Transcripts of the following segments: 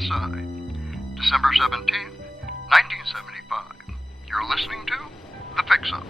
inside. December 17th, 1975. You're listening to The Fix-Up.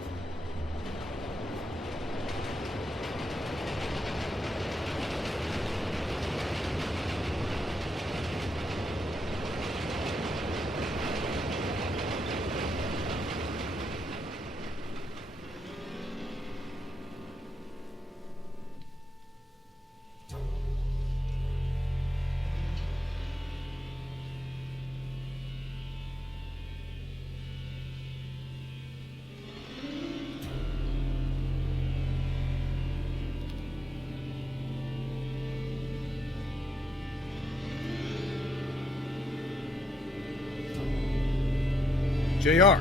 JR.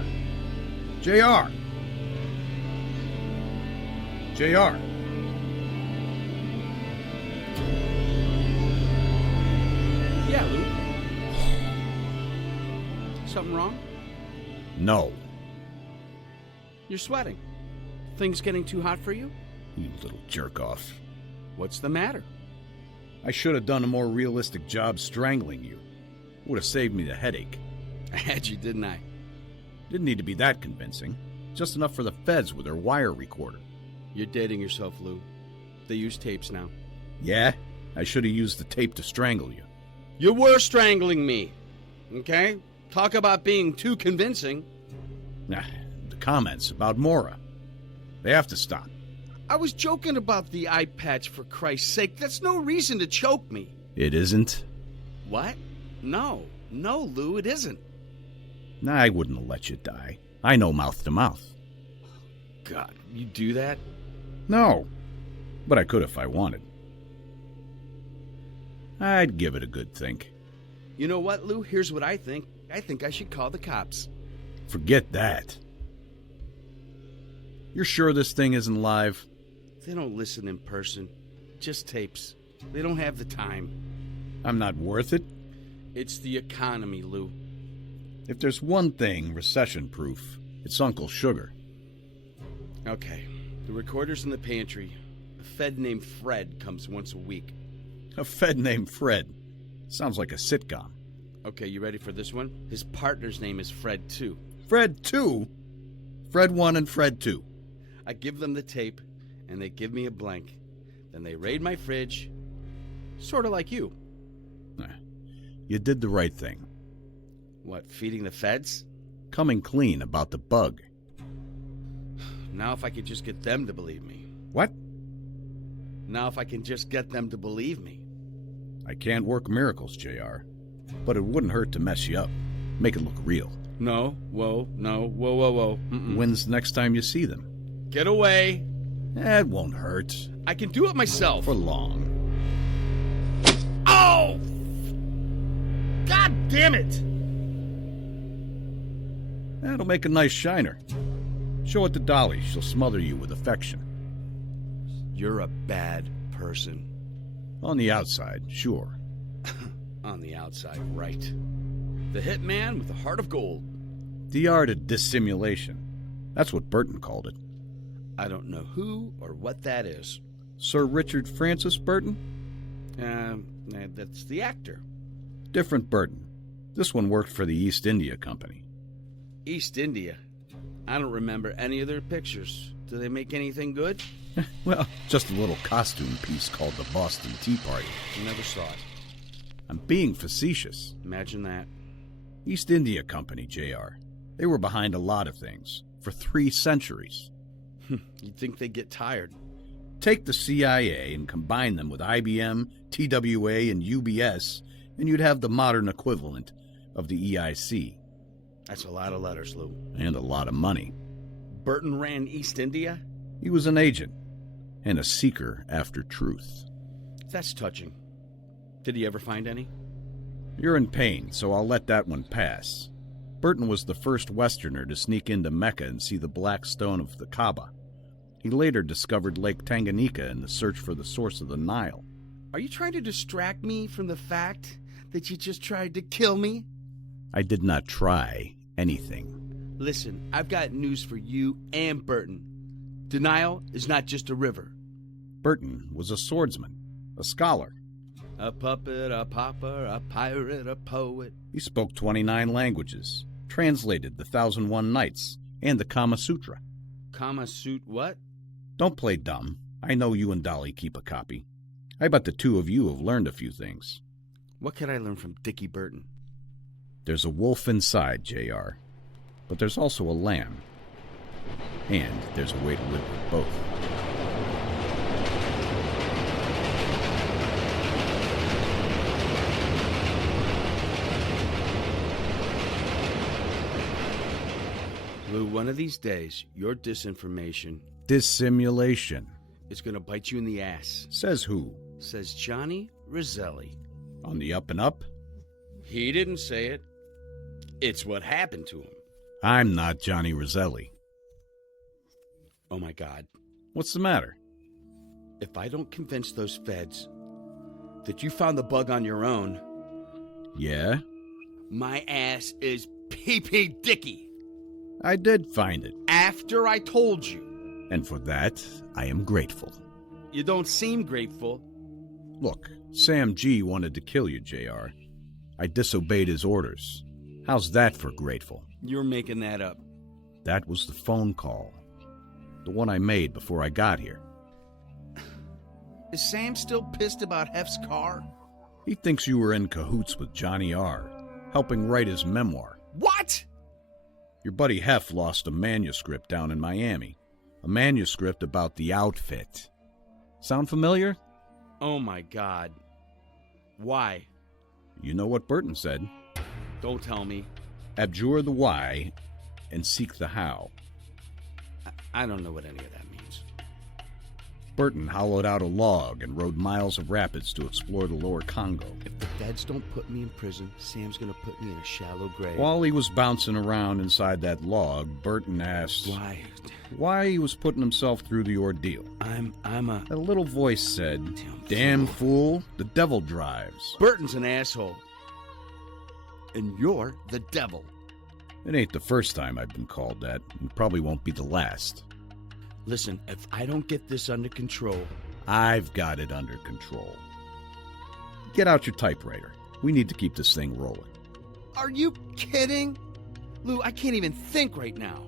JR. JR. Yeah, Lou. Something wrong? No. You're sweating. Things getting too hot for you? You little jerk-off. What's the matter? I should have done a more realistic job strangling you. Would have saved me the headache. I had you, didn't I? Didn't need to be that convincing. Just enough for the feds with their wire recorder. You're dating yourself, Lou. They use tapes now. Yeah? I should have used the tape to strangle you. You were strangling me. Okay? Talk about being too convincing. Nah, the comments about Mora. They have to stop. I was joking about the eye patch, for Christ's sake. That's no reason to choke me. It isn't? What? No, Lou, it isn't. Nah, I wouldn't have let you die. I know mouth to mouth. God, you do that? No, but I could if I wanted. I'd give it a good think. You know what, Lou? Here's what I think. I think I should call the cops. Forget that. You're sure this thing isn't live? They don't listen in person. Just tapes. They don't have the time. I'm not worth it? It's the economy, Lou. If there's one thing recession-proof, it's Uncle Sugar. Okay, the recorder's in the pantry. A Fed named Fred comes once a week. A Fed named Fred. Sounds like a sitcom. Okay, you ready for this one? His partner's name is Fred 2. Fred 2? Fred 1 and Fred 2. I give them the tape, and they give me a blank. Then they raid my fridge. Sort of like you. You did the right thing. What, feeding the feds? Coming clean about the bug. Now if I could just get them to believe me. What? Now if I can just get them to believe me. I can't work miracles, JR. But it wouldn't hurt to mess you up. Make it look real. No. Whoa. Mm-mm. When's the next time you see them? Get away. It won't hurt. I can do it myself. For long. Oh! God damn it! That'll make a nice shiner. Show it to Dolly. She'll smother you with affection. You're a bad person. On the outside, sure. On the outside, right. The hitman with a heart of gold. The art of dissimulation. That's what Burton called it. I don't know who or what that is. Sir Richard Francis Burton? That's the actor. Different Burton. This one worked for the East India Company. East India? I don't remember any of their pictures. Do they make anything good? Well, just a little costume piece called the Boston Tea Party. Never saw it. I'm being facetious. Imagine that. East India Company, JR. They were behind a lot of things for 3 centuries. You'd think they'd get tired. Take the CIA and combine them with IBM, TWA, and UBS, and you'd have the modern equivalent of the EIC. That's a lot of letters, Lou. And a lot of money. Burton ran East India? He was an agent and a seeker after truth. That's touching. Did he ever find any? You're in pain, so I'll let that one pass. Burton was the first Westerner to sneak into Mecca and see the black stone of the Kaaba. He later discovered Lake Tanganyika in the search for the source of the Nile. Are you trying to distract me from the fact that you just tried to kill me? I did not try anything. Listen, I've got news for you and Burton. Denial is not just a river. Burton was a swordsman, a scholar. A puppet, a pauper, a pirate, a poet. He spoke 29 languages, translated the 1001 Nights and the Kama Sutra. Kama suit what? Don't play dumb. I know you and Dolly keep a copy. I bet the two of you have learned a few things. What could I learn from Dickie Burton? There's a wolf inside, JR. But there's also a lamb. And there's a way to live with both. Lou, one of these days, your disinformation Dissimulation. is going to bite you in the ass. Says who? Says Johnny Roselli. On the up and up? He didn't say it. It's what happened to him. I'm not Johnny Roselli. Oh, my God. What's the matter? If I don't convince those feds that you found the bug on your own, Yeah? my ass is P.P. Dicky. I did find it. After I told you. And for that, I am grateful. You don't seem grateful. Look, Sam G wanted to kill you, JR. I disobeyed his orders. How's that for grateful? You're making that up. That was the phone call. The one I made before I got here. Is Sam still pissed about Hef's car? He thinks you were in cahoots with Johnny R., helping write his memoir. What? Your buddy Hef lost a manuscript down in Miami. A manuscript about the outfit. Sound familiar? Oh, my God. Why? You know what Burton said. Don't tell me. Abjure the why and seek the how. I don't know what any of that means. Burton hollowed out a log and rode miles of rapids to explore the lower Congo. If the feds don't put me in prison, Sam's gonna put me in a shallow grave. While he was bouncing around inside that log, Burton asked why he was putting himself through the ordeal. A little voice said, Damn fool, the devil drives. Burton's an asshole. And you're the devil. It ain't the first time I've been called that, and probably won't be the last. Listen, if I don't get this under control... I've got it under control. Get out your typewriter. We need to keep this thing rolling. Are you kidding? Lou, I can't even think right now.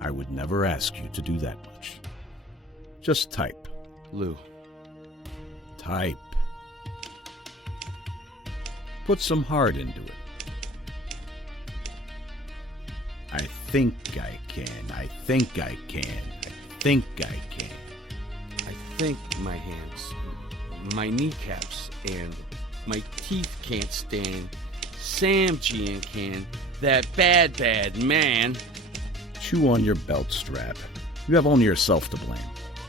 I would never ask you to do that much. Just type. Lou. Type. Put some heart into it. I think I can. I think I can. I think I can. I think my hands, my kneecaps, and my teeth can't stand Sam Gian can, that bad, bad man. Chew on your belt strap. You have only yourself to blame.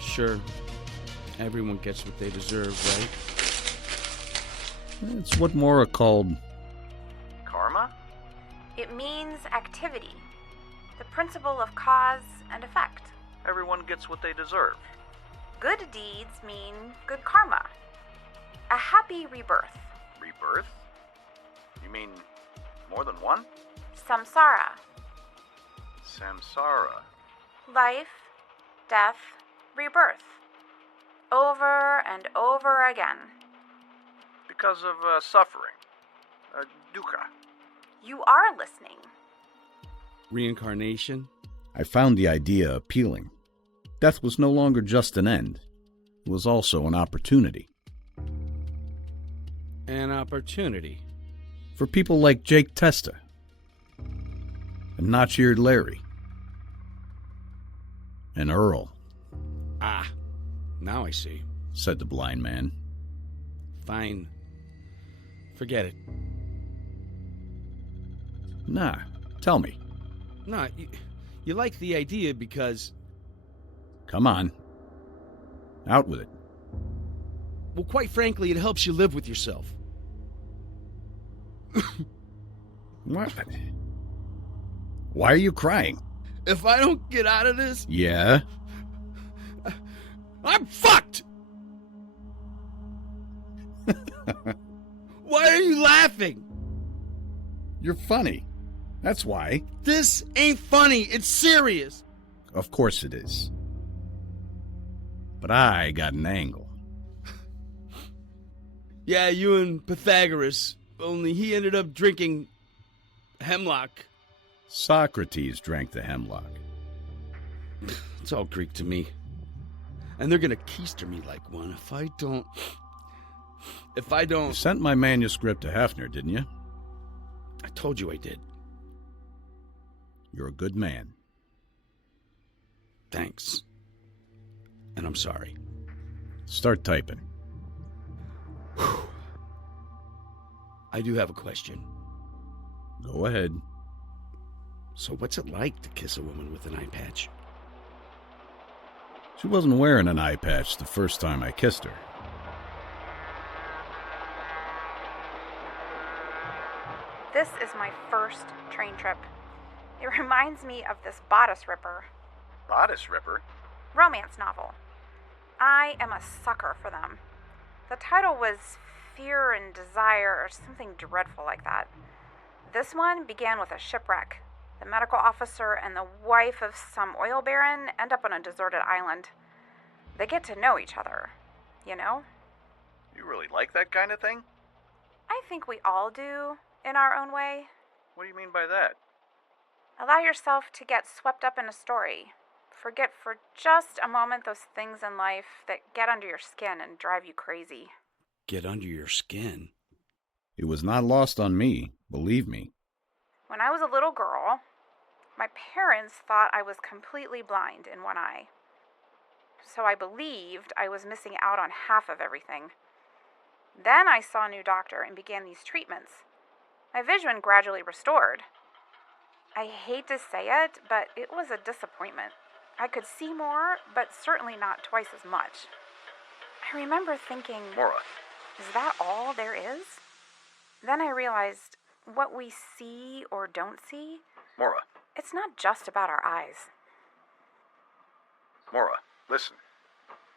Sure. Everyone gets what they deserve, right? It's what Mora called... Karma? It means activity. The principle of cause and effect. Everyone gets what they deserve. Good deeds mean good karma. A happy rebirth. Rebirth? You mean more than one? Samsara. Samsara. Life, death, rebirth. Over and over again. Because of suffering. Dukkha. You are listening. Reincarnation? I found the idea appealing. Death was no longer just an end. It was also an opportunity. An opportunity? For people like Jake Testa. And Notch-eared Larry. And Earl. Ah, now I see, said the blind man. Fine. Forget it. Nah, tell me. No, you like the idea because... Come on. Out with it. Well, quite frankly, it helps you live with yourself. What? Why are you crying? If I don't get out of this... Yeah? I'm fucked! Why are you laughing? You're funny. That's why. This ain't funny. It's serious. Of course it is. But I got an angle. Yeah, you and Pythagoras. Only he ended up drinking hemlock. Socrates drank the hemlock. It's all Greek to me. And they're gonna keister me like one if I don't... You sent my manuscript to Hefner, didn't you? I told you I did. You're a good man. Thanks. And I'm sorry. Start typing. I do have a question. Go ahead. So what's it like to kiss a woman with an eye patch? She wasn't wearing an eye patch the first time I kissed her. This is my first train trip. It reminds me of this bodice ripper Bodice ripper? romance novel. I am a sucker for them. The title was Fear and Desire or something dreadful like that. This one began with a shipwreck. The medical officer and the wife of some oil baron end up on a deserted island. They get to know each other, you know? You really like that kind of thing? I think we all do, in our own way. What do you mean by that? Allow yourself to get swept up in a story. Forget for just a moment those things in life that get under your skin and drive you crazy. Get under your skin? It was not lost on me, believe me. When I was a little girl, my parents thought I was completely blind in one eye. So I believed I was missing out on half of everything. Then I saw a new doctor and began these treatments. My vision gradually restored. I hate to say it, but it was a disappointment. I could see more, but certainly not twice as much. I remember thinking, Mora. is that all there is? Then I realized what we see or don't see, Mora. it's not just about our eyes. Mora, listen.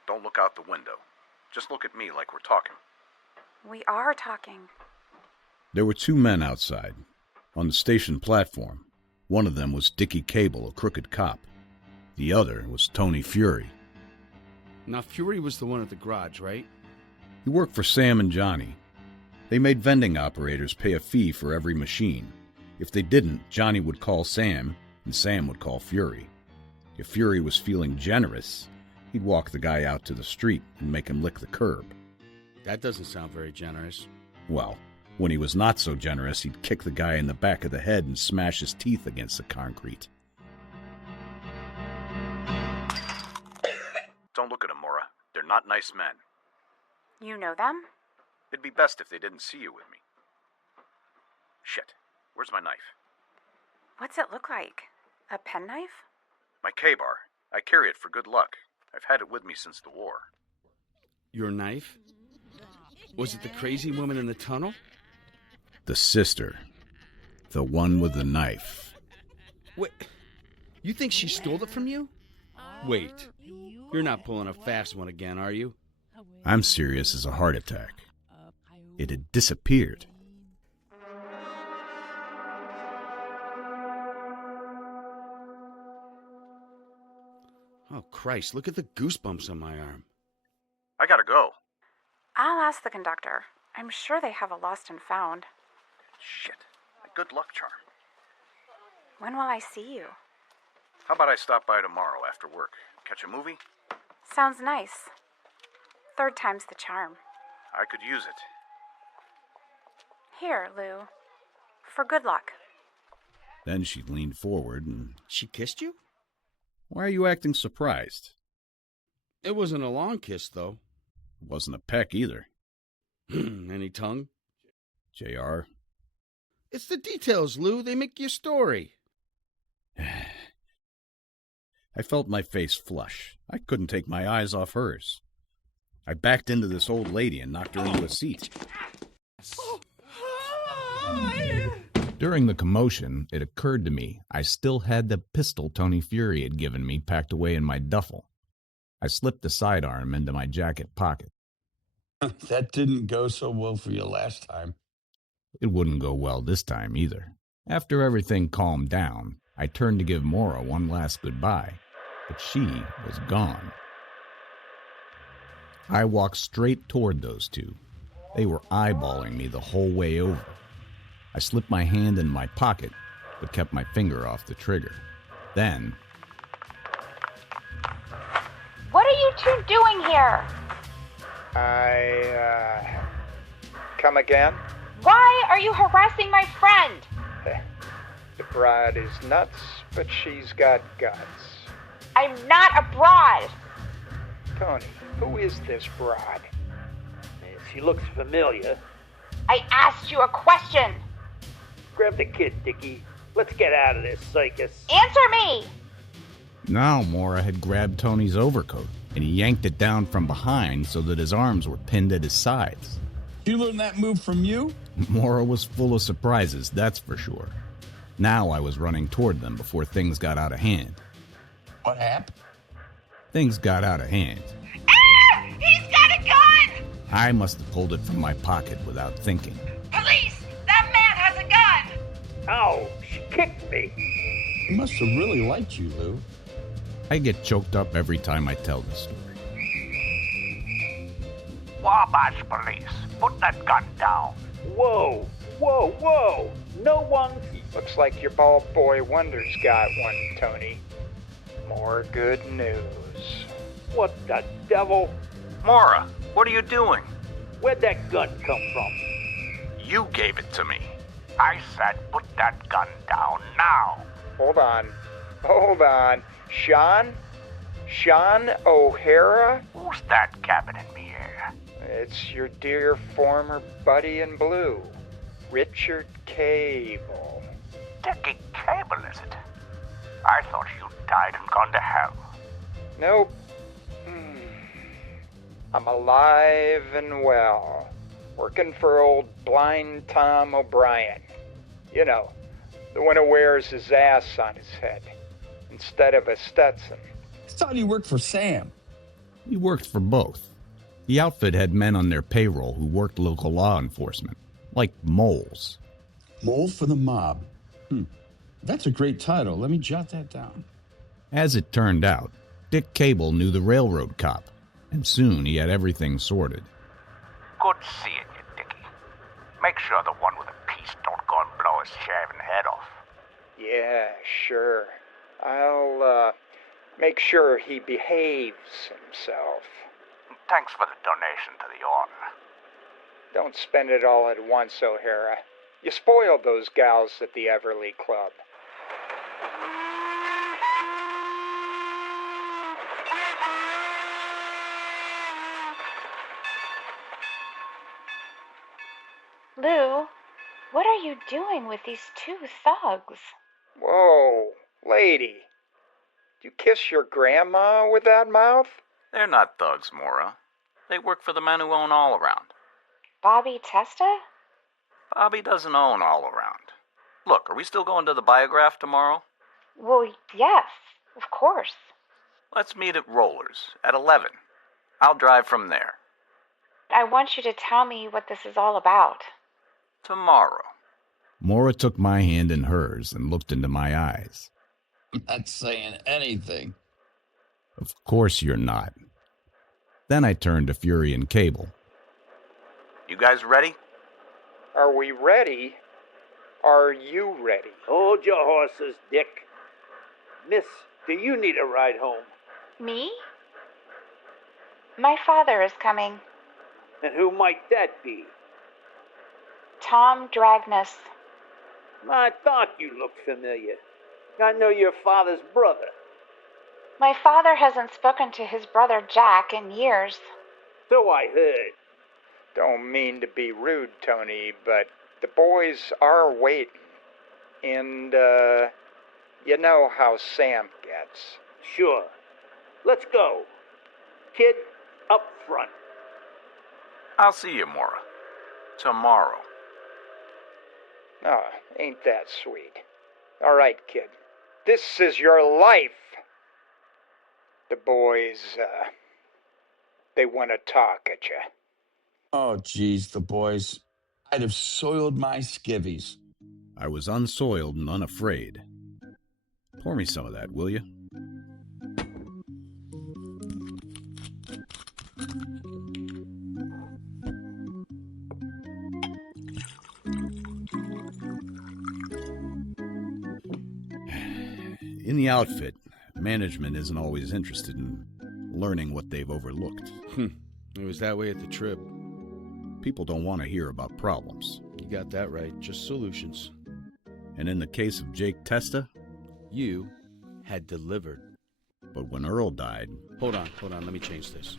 Don't look out the window. Just look at me like we're talking. We are talking. There were two men outside, on the station platform. One of them was Dickie Cable, a crooked cop. The other was Tony Fury. Now, Fury was the one at the garage, right? He worked for Sam and Johnny. They made vending operators pay a fee for every machine. If they didn't, Johnny would call Sam, and Sam would call Fury. If Fury was feeling generous, he'd walk the guy out to the street and make him lick the curb. That doesn't sound very generous. Well, when he was not so generous, he'd kick the guy in the back of the head and smash his teeth against the concrete. Don't look at them, Mora. They're not nice men. You know them? It'd be best if they didn't see you with me. Shit. Where's my knife? What's it look like? A penknife? My K-bar. I carry it for good luck. I've had it with me since the war. Your knife? Was it the crazy woman in the tunnel? The sister. The one with the knife. Wait, you think she stole it from you? Wait, you're not pulling a fast one again, are you? I'm serious as a heart attack. It had disappeared. Oh, Christ, look at the goosebumps on my arm. I gotta go. I'll ask the conductor. I'm sure they have a lost and found. Shit. A good luck charm. When will I see you? How about I stop by tomorrow after work? Catch a movie? Sounds nice. Third time's the charm. I could use it. Here, Lou. For good luck. Then she leaned forward and... She kissed you? Why are you acting surprised? It wasn't a long kiss, though. It wasn't a peck either. Any tongue? JR. It's the details, Lou. They make your story. I felt my face flush. I couldn't take my eyes off hers. I backed into this old lady and knocked her into a seat. During the commotion, it occurred to me I still had the pistol Tony Fury had given me packed away in my duffel. I slipped the sidearm into my jacket pocket. That didn't go so well for you last time. It wouldn't go well this time either. After everything calmed down, I turned to give Mora one last goodbye, but she was gone. I walked straight toward those two. They were eyeballing me the whole way over. I slipped my hand in my pocket, but kept my finger off the trigger. Then, What are you two doing here? Come again? Why are you harassing my friend? The bride is nuts, but she's got guts. I'm not a broad. Tony, who is this broad? She looks familiar. I asked you a question. Grab the kid, Dickie. Let's get out of this circus. Answer me. now Mora had grabbed Tony's overcoat, and he yanked it down from behind so that his arms were pinned at his sides. You learned that move from you? Mora was full of surprises, that's for sure. Now I was running toward them before things got out of hand. What happened? Things got out of hand. Ah! He's got a gun! I must have pulled it from my pocket without thinking. Police! That man has a gun! Ow, she kicked me. He must have really liked you, Lou. I get choked up every time I tell this story. Wabash police, put that gun down. Whoa, whoa, whoa. No one... Looks like your bald boy wonder's got one, Tony. More good news. What the devil? Mora, what are you doing? Where'd that gun come from? You gave it to me. I said put that gun down now. Hold on. Sean O'Hara? Who's that cabin in the air? It's your dear former buddy in blue, Richard Cable. Dickie Cable, is it? I thought you died and gone to hell. Nope. I'm alive and well, working for old blind Tom O'Brien. You know, the one who wears his ass on his head instead of a Stetson. I thought you worked for Sam. He worked for both. The outfit had men on their payroll who worked local law enforcement, like moles. Mole for the mob. That's a great title. Let me jot that down. As it turned out, Dick Cable knew the railroad cop, and soon he had everything sorted. Good seeing you, Dickie. Make sure the one with the piece don't go and blow his shaven head off. Yeah, sure. I'll, make sure he behaves himself. Thanks for the donation to the order. Don't spend it all at once, O'Hara. You spoiled those gals at the Everly Club. Lou, what are you doing with these two thugs? Whoa, lady. You kiss your grandma with that mouth? They're not thugs, Mora. They work for the men who own All Around. Bobby Testa? Bobby doesn't own All Around. Look, are we still going to the Biograph tomorrow? Well, yes, of course. Let's meet at Rollers at 11. I'll drive from there. I want you to tell me what this is all about. Tomorrow. Mora took my hand in hers and looked into my eyes. I'm not saying anything. Of course you're not. Then I turned to Fury and Cable. You guys ready? Are we ready? Are you ready? Hold your horses, Dick. Miss, do you need a ride home? Me? My father is coming. And who might that be? Tom Dragness. I thought you looked familiar. I know your father's brother. My father hasn't spoken to his brother Jack in years. So I heard. Don't mean to be rude, Tony, but the boys are waiting. And, you know how Sam gets. Sure. Let's go. Kid, up front. I'll see you, Mora. Tomorrow. Oh, ain't that sweet. All right, kid. This is your life. The boys, they want to talk at you. Oh, geez, the boys. I'd have soiled my skivvies. I was unsoiled and unafraid. Pour me some of that, will you? In the outfit, management isn't always interested in learning what they've overlooked. It was that way at the trip. People don't want to hear about problems. You got that right. Just solutions. And in the case of Jake Testa, You had delivered. but when Earl died, Hold on. Let me change this.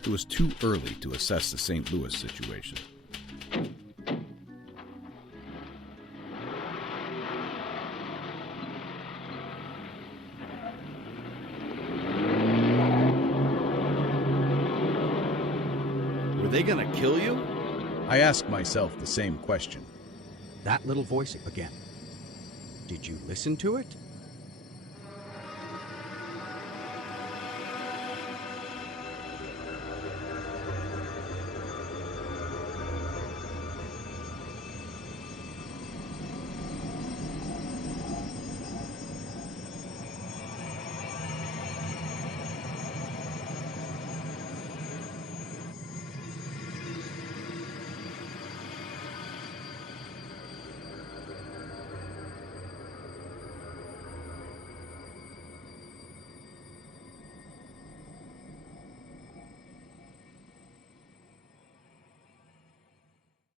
it was too early to assess the St. Louis situation. Were they gonna kill you? I ask myself the same question. That little voice again. Did you listen to it?